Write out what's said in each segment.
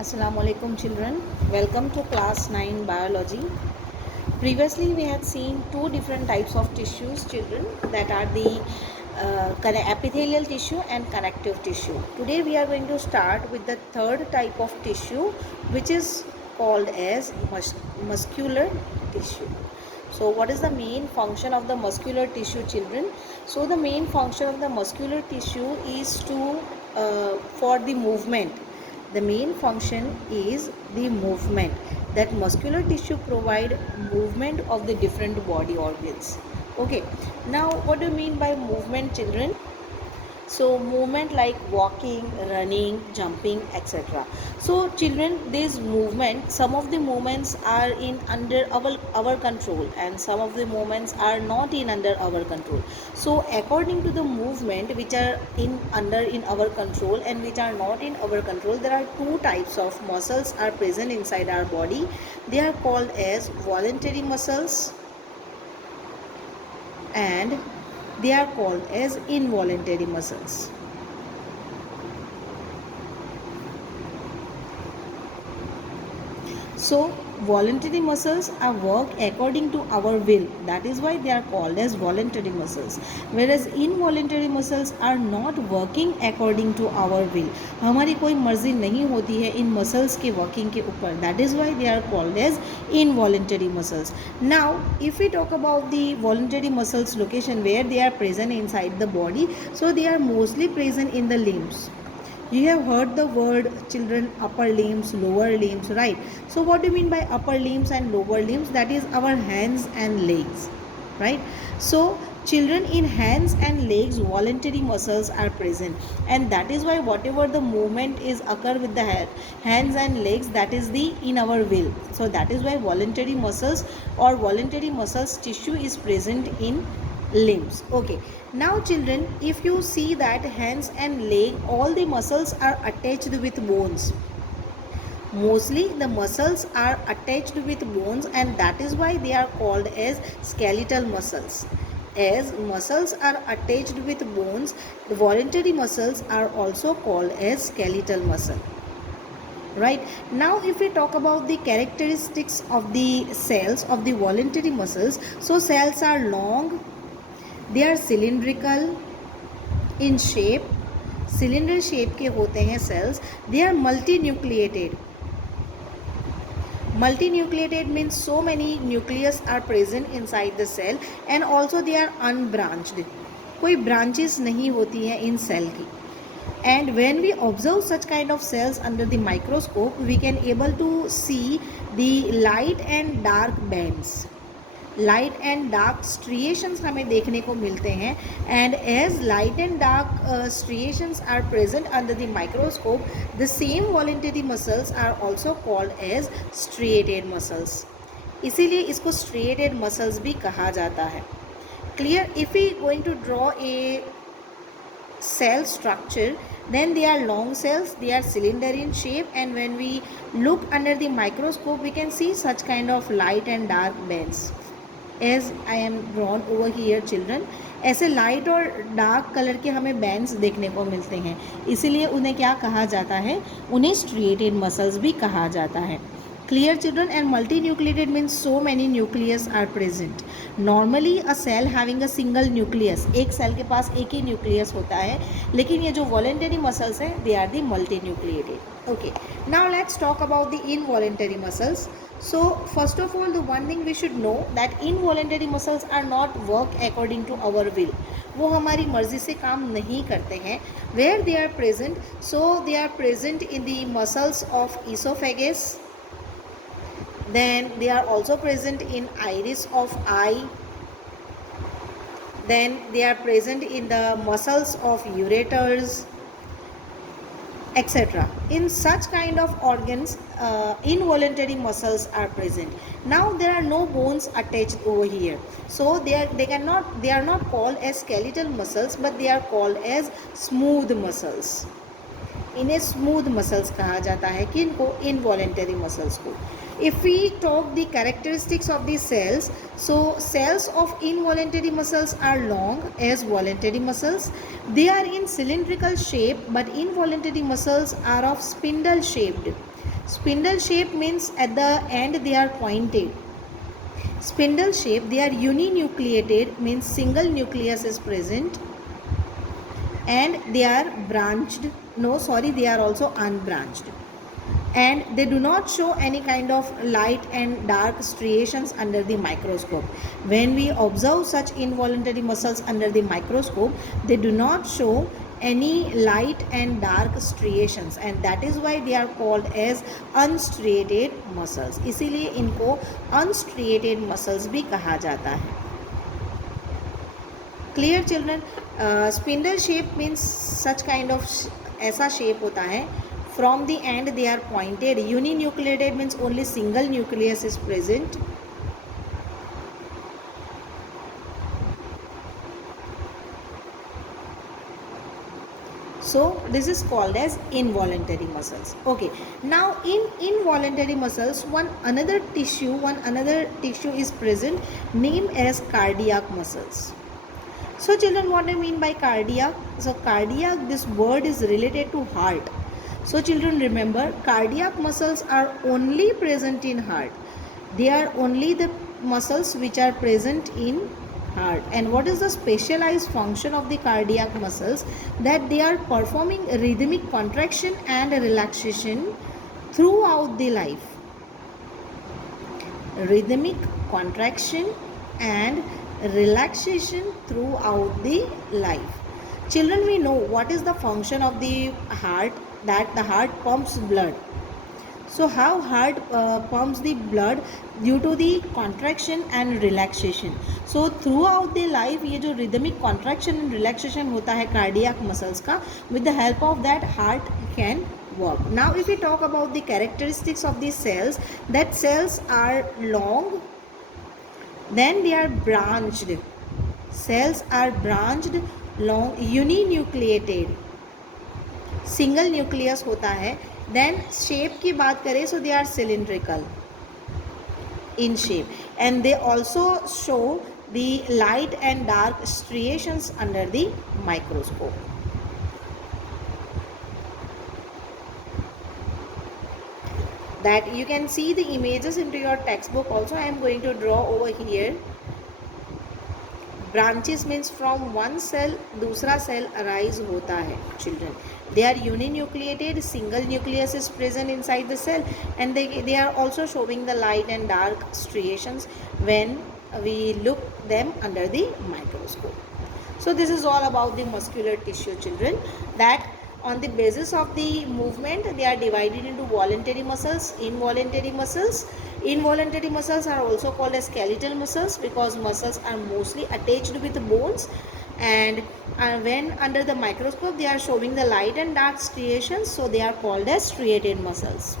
Assalamualaikum children, welcome to class 9 biology. Previously we had seen two different types of tissues children, that are the epithelial tissue and connective tissue. Today we are going to start with the third type of tissue, which is called as muscular tissue. So what is the main function of the muscular tissue children? So the main function of the muscular tissue is for the movement. The main function is the movement, that muscular tissue provide movement of the different body organs. Okay, now what do you mean by movement children? So movement like walking, running, jumping, etc. So children, this movement, some of the movements are in under our control, and some of the movements are not in under our control. So according to the movement which are in our control and which are not in our control, there are two types of muscles are present inside our body. They are called as voluntary muscles and they are called as involuntary muscles. So voluntary muscles are work according to our will. That is why they are called as voluntary muscles. Whereas involuntary muscles are not working according to our will. हमारी कोई मर्जी नहीं होती है इन muscles के working के ऊपर. That is why they are called as involuntary muscles. Now, if we talk about the voluntary muscles location where they are present inside the body, so they are mostly present in the limbs. You have heard the word children, upper limbs, lower limbs, right? So what do you mean by upper limbs and lower limbs? That is our hands and legs, right? So children, in hands and legs voluntary muscles are present, and that is why whatever the movement is occur with the hands and legs, that is the in our will. So that is why voluntary muscles or voluntary muscles tissue is present in limbs. Okay, now children, if you see that hands and leg, all the muscles are attached with bones. Mostly the muscles are attached with bones, and that is why they are called as skeletal muscles. As muscles are attached with bones, the voluntary muscles are also called as skeletal muscle. Right, now if we talk about the characteristics of the cells of the voluntary muscles, so cells are long, they are cylindrical in shape. Cylinder shape के होते हैं cells. They are multi nucleated. Multinucleated means so many nucleus are present inside the cell, and also they are unbranched. कोई branches नहीं होती हैं इन cell की. And when we observe such kind of cells under the microscope, we can able to see the light and dark bands. Light and dark striations हमें देखने को मिलते हैं. And as light and dark striations are present under the microscope, the same voluntary muscles are also called as striated muscles. इसीलिए इसको striated muscles भी कहा जाता है. Clear? If we going to draw a cell structure, then they are long cells, they are cylinder in shape, and when we look under the microscope we can see such kind of light and dark bands as I am drawn over here children. ऐसे light और dark colour के हमें bands देखने को मिलते हैं, इसीलिए उन्हें क्या कहा जाता है? उन्हें स्ट्रिएटेड मसल्स भी कहा जाता है. Clear children? And multinucleated means so many nucleus are present. Normally a cell having a single nucleus, एक सेल के पास एक ही न्यूक्लियस होता है, लेकिन ये जो वॉलेंटरी मसल्स हैं they are the multinucleated. Okay, now let's talk about the involuntary muscles. So first of all, the one thing we should know that involuntary muscles are not work according to our will. वो हमारी मर्जी से काम नहीं करते हैं. Where they are present? So they are present in the muscles of esophagus. Then they are also present in iris of eye. Then they are present in the muscles of ureters, etc. In such kind of organs, involuntary muscles are present. Now there are no bones attached over here, so they are not called as skeletal muscles, but they are called as smooth muscles. इन्हें smooth muscles कहा जाता है, किनको? Involuntary muscles को. If we talk the characteristics of the cells, so cells of involuntary muscles are long as voluntary muscles. They are in cylindrical shape, but involuntary muscles are of spindle shaped. Spindle shape means at the end they are pointed. Spindle shape, they are uninucleated, means single nucleus is present, and they are branched. No, sorry, they are also unbranched. And they do not show any kind of light and dark striations under the microscope. When we observe such involuntary muscles under the microscope, they do not show any light and dark striations, and that is why they are called as unstriated muscles. इसीलिए इनको unstriated muscles भी कहा जाता है. Clear children? Spindle shape means such kind of ऐसा shape होता है. From the end they are pointed. Uninucleated means only single nucleus is present. So this is called as involuntary muscles. Okay, now in involuntary muscles one another tissue is present, named as cardiac muscles. So children, what I mean by cardiac? So cardiac, this word is related to heart. So children, remember, cardiac muscles are only present in heart. They are only the muscles which are present in heart. And what is the specialized function of the cardiac muscles? That they are performing rhythmic contraction and relaxation throughout the life. Rhythmic contraction and relaxation throughout the life. Children, we know what is the function of the heart, that the heart pumps blood. So how heart pumps the blood? Due to the contraction and relaxation. So throughout the life ये जो rhythmic contraction and relaxation होता है cardiac muscles का, with the help of that heart can work. Now if we talk about the characteristics of these cells, that cells are long, then they are branched. Cells are branched, long, uninucleated, single nucleus होता है. Then shape की बात करें, so they are cylindrical in shape, and they also show the light and dark striations under the microscope. That you can see the images into your textbook also. I am going to draw over here. Branches means from one cell दूसरा cell arise होता है. Children, they are uninucleated, single nucleus is present inside the cell, and they are also showing the light and dark striations when we look them under the microscope. So this is all about the muscular tissue, children. That on the basis of the movement, they are divided into voluntary muscles, involuntary muscles. Involuntary muscles are also called as skeletal muscles, because muscles are mostly attached with the bones, and when under the microscope they are showing the light and dark striations, so they are called as striated muscles.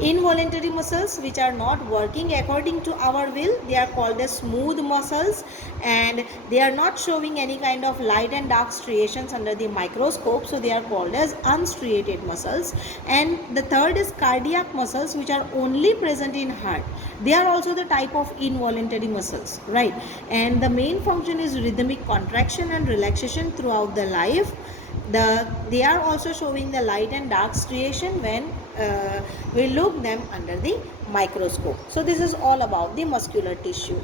Involuntary muscles, which are not working according to our will, they are called as smooth muscles, and they are not showing any kind of light and dark striations under the microscope, so they are called as unstriated muscles. And the third is cardiac muscles, which are only present in heart. They are also the type of involuntary muscles, right? And the main function is rhythmic contraction and relaxation throughout the life. They are also showing the light and dark striation when we look them under the microscope. So this is all about the muscular tissue.